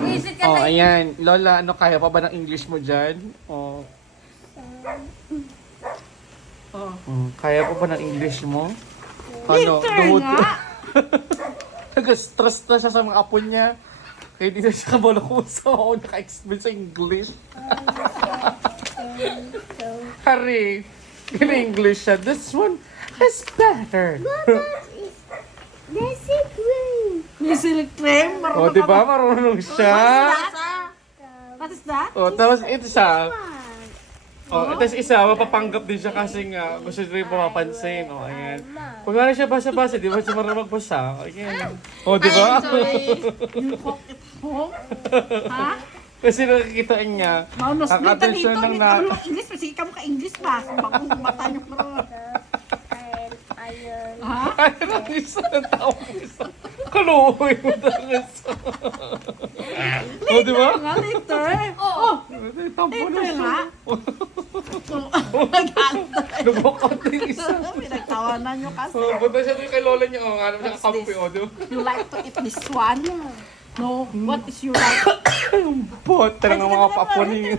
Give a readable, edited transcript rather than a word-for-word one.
Visit ka Oh, na. ayan. Lola, ano kaya pa ba ng English mo dyan? Oh. Kaya pa ba ng English mo? Ano? Liter nga. Nag-stress na siya sa mga apo niya. Kaya di na siya kabalakusa ako naka-explain sa English. Hari, in English siya. This one is better. This is green. May silk cream. O, di ba? Marunong siya. What is that? O, tapos ito siya. O, tapos isa, mapapanggap din siya kasi nga gusto rin mapapansin. O, ayan. Pag nga siya basa-basa, di ba siya marunong magbasa? Ayan. O, di ba? You cook it home? Ha? Kasi nakikita niya. Maunos Ang dito attention dito. ng Hindi ka mo English. Sige ka mo ka-English ba? Bakong bata niyo ko. Ha? Ay, ang isa ng taong isa. Kaluhoy mo talaga sa... O, di ba? Nga later. Oh, Tampo na later siya. nga. Lumukot na yung isa. Pinagtawanan niyo kasi. O, punta siya doon kay lola niya. O, hanap siya kakampi. O, di ba? You like to eat this one? No. What is your like? Bot, talaga mga papo niya.